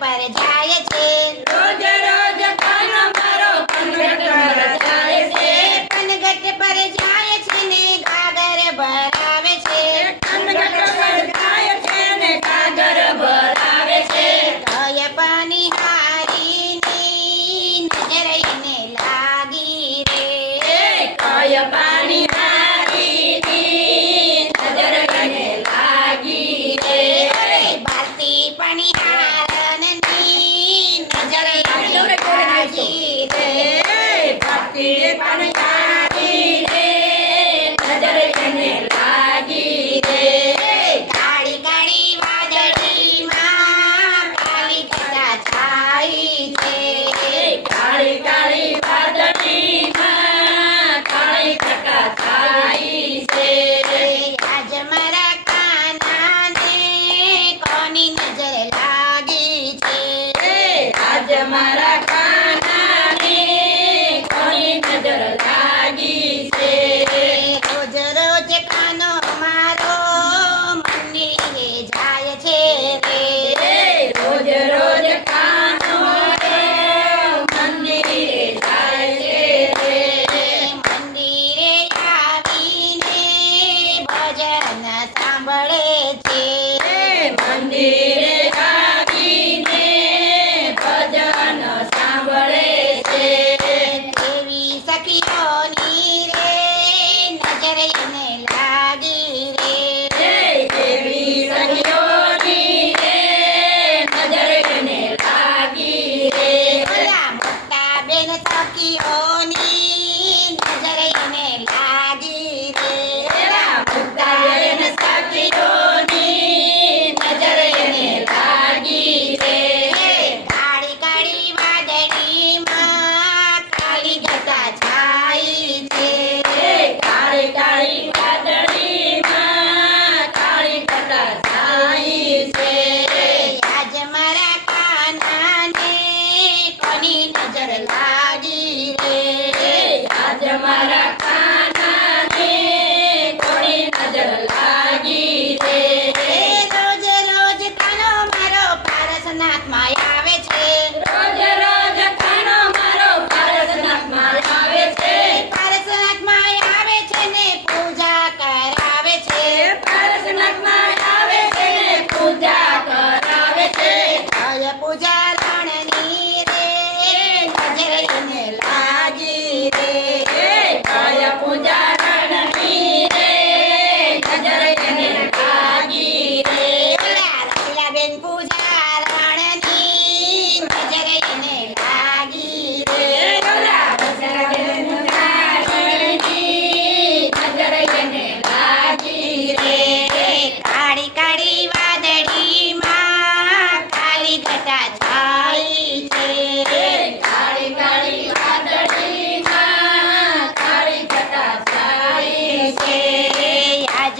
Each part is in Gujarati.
But it's.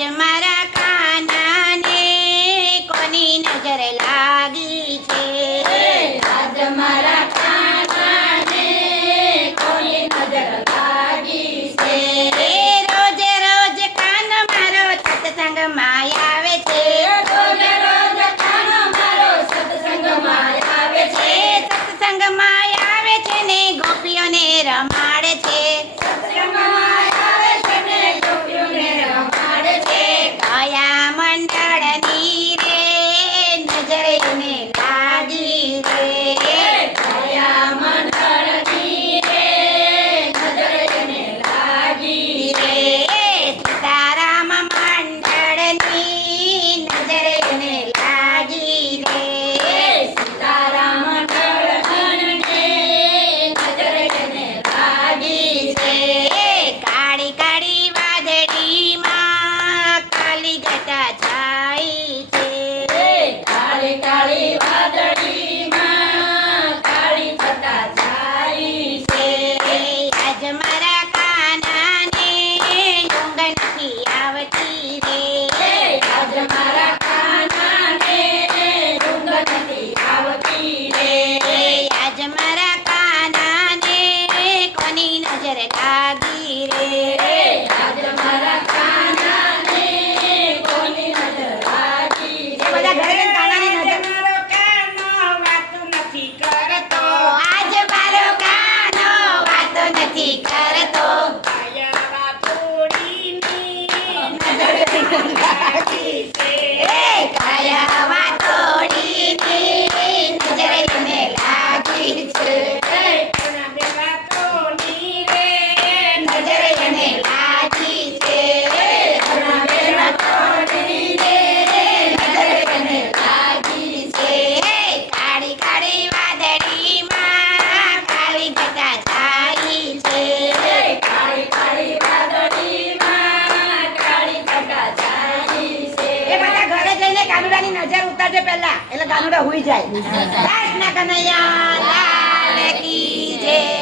Ayer. જજે પહેલા એટલે ગાનુડા હુઈ જાય. કૃષ્ણ કનૈયા લાલ કી જય.